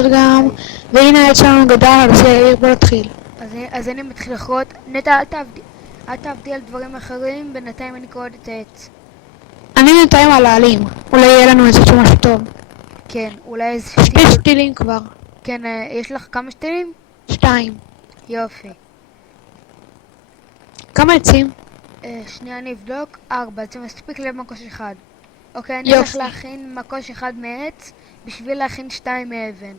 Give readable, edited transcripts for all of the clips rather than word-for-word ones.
גם, והנה העץ שלנו גדל, אז בוא נתחיל. אז אני מתחיל לחרות. נטע, אל תעבדי על דברים אחרים, בינתיים אני קוראת את העץ. אני בינתיים על העלים, אולי יהיה לנו איזה משהו טוב. כן, אולי איזה יש לי שתילים כבר. כן, יש לך כמה שתילים? 2. יופי. כמה עצים? שנייה אני אבדוק. 4, זה מספיק למקוש אחד. אוקיי, אני יופי. הולך להכין מקוש אחד מעץ, בשביל להכין 2 מאבן.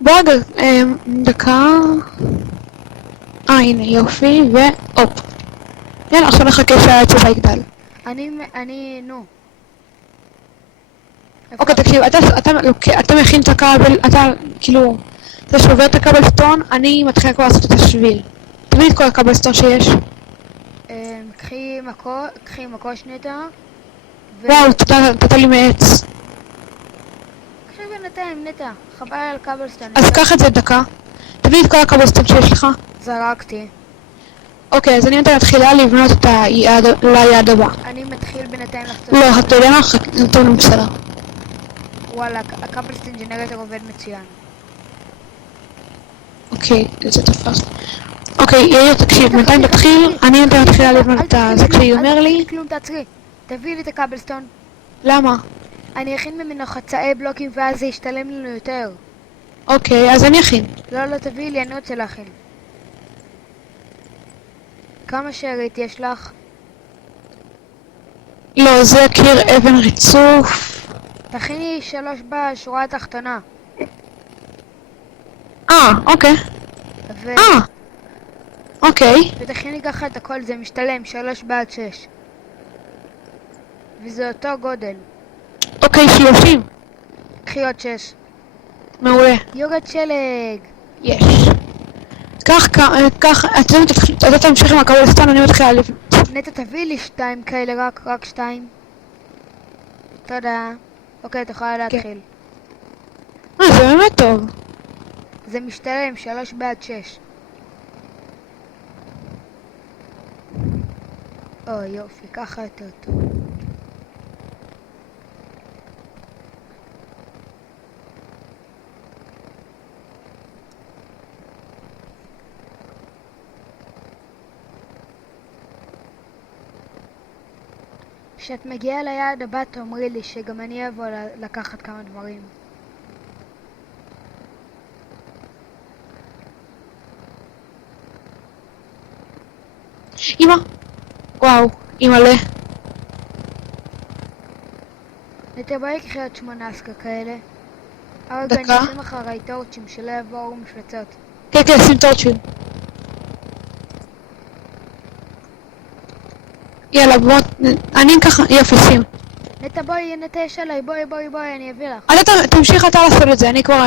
בוא רגע, דקה. הנה יופי, והופ. יאללה, עכשיו נחכה שהעץ הזה יגדל. נו. אוקיי, תקשיב, אתה מכין את הכבל, כאילו, אתה שובר את הכבלסטון, אני מתחילה כבר לעשות את השביל. תביא את כל הכבלסטון שיש. קחי מקוש נטע. וואו, נתת לי מעץ. קחי בינתיים נטע, חבל על קבלסטון. אז קח את זה דקה. תביא את כל הכבלסטון שיש לך. זרקתי. אוקיי, אז אני מתחילה לבנות את היעד הבא. אני מתחיל בינתיים לחצות. לא, אתה יודע מה? נתון לי בסדר. וואלה, הקבלסטון ג'נרטור עובד מצוין. אוקיי, זה תפס. אוקיי, יאיר, תקשיב, בינתיים תתחיל, אני מתחילה לבנות את זה כשיאמר לי. כלום, תעצרי. תביא לי את הקבלסטון. למה? אני אכין ממנו חצאי בלוקים ואז זה ישתלם לנו יותר. אוקיי, אז אני אכין. לא, תביאי לי, אני רוצה להכין. כמה שארית יש לך? לא, זה קיר אבן ריצוף. תכיני 3 בשורה התחתונה. אוקיי. אוקיי. ותכיני ככה את הכל, זה משתלם 3/6. וזה אותו גודל. אוקיי, 30. קחי עוד 6. מעולה. יורד שלג. יש. כך, אתה תמשיך עם הקבלסטון, אני מתחילה לבנות. נטע, תביא לי 2 כאלה, רק 2. תודה. אוקיי, את יכולה להתחיל. זה באמת טוב. זה משתלם 3/6. יופי, ככה יותר טוב. כשאת מגיעה ליעד הבא תאמרי לי שגם אני אבוא לקחת כמה דברים. אמא. וואו, אמא'לה. נטע, בואי קחי עוד 8 אסקה כאלה. דקה. אני אשים אחריי טורצ'ים שלא יבואו מפלצות. כן, שים טורצ'ים. יאללה, בוא, אני ככה, יופי, שים. נטע, בואי, נטע יש עליי, בואי, אני אביא לך. תמשיך אתה לעשות את זה, אני כבר,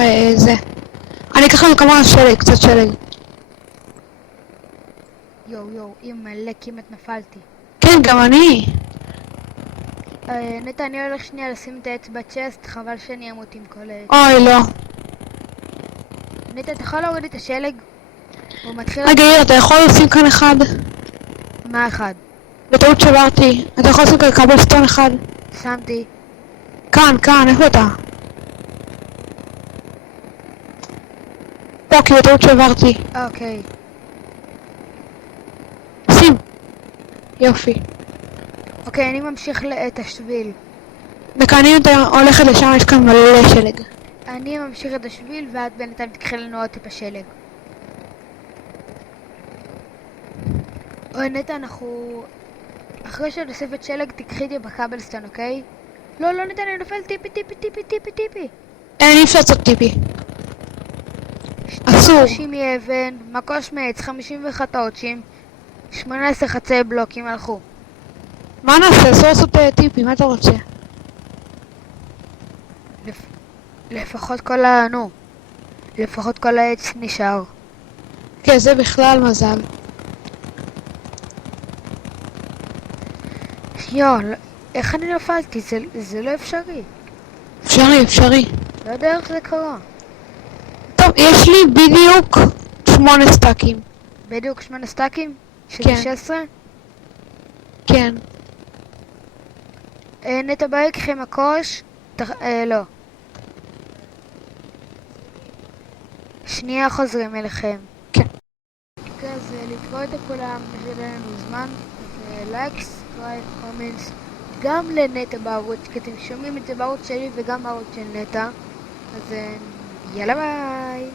אני אקח לנו כמה שלג, קצת שלג. יואו, מלא, כמעט נפלתי. כן, גם אני. נטע, אני הולך שנייה לשים את העץ בצ'סט, חבל שאני אמות עם כל העץ. אוי, לא. נטע, אתה יכול להוריד את השלג? הוא מתחיל... רגע, יאיר, אתה יכול לשים כאן אחד? מה אחד? בטעות שברתי. אתה יכול לשים כאן קבלסטון אחד? שמתי. כאן, איפה אתה? פה, כי בטעות שברתי. אוקיי. שים. יופי. אוקיי, אני ממשיך את השביל. דקה, אני הולכת לשם, יש כאן מלא שלג. אני ממשיך את השביל ואת בינתיים תקחי לנו עוד טיפה שלג. נטע, אנחנו... אחרי שנוספת שלג תקחי אותי בקבלסטון, אוקיי? לא, נטע, אני נופל טיפי. אי אפשר לעשות טיפי. אסור. 30 מאבן, מקוש מעץ, 51 טורצ'ים, 18 חצאי בלוקים הלכו. מה נעשה? אסור לעשות טיפי, מה אתה רוצה? לפחות כל העץ נשאר. כן, זה בכלל מזל. איך אני נפלתי? זה לא אפשרי. אפשרי. לא יודע איך זה קרה. טוב, יש לי בדיוק 8 סטאקים. בדיוק 8 סטאקים? שזה כן. 16? כן. נטע ביי, קחי מקוש. לא. שנייה חוזרים אליכם. כן. אוקיי, אז להתראות לכולם, שיהיה לנו זמן. לייק, סקרייב, קומנס. גם לנטע בערוץ, כי אתם שומעים את זה בערוץ שלי וגם בערוץ של נטע. אז יאללה ביי.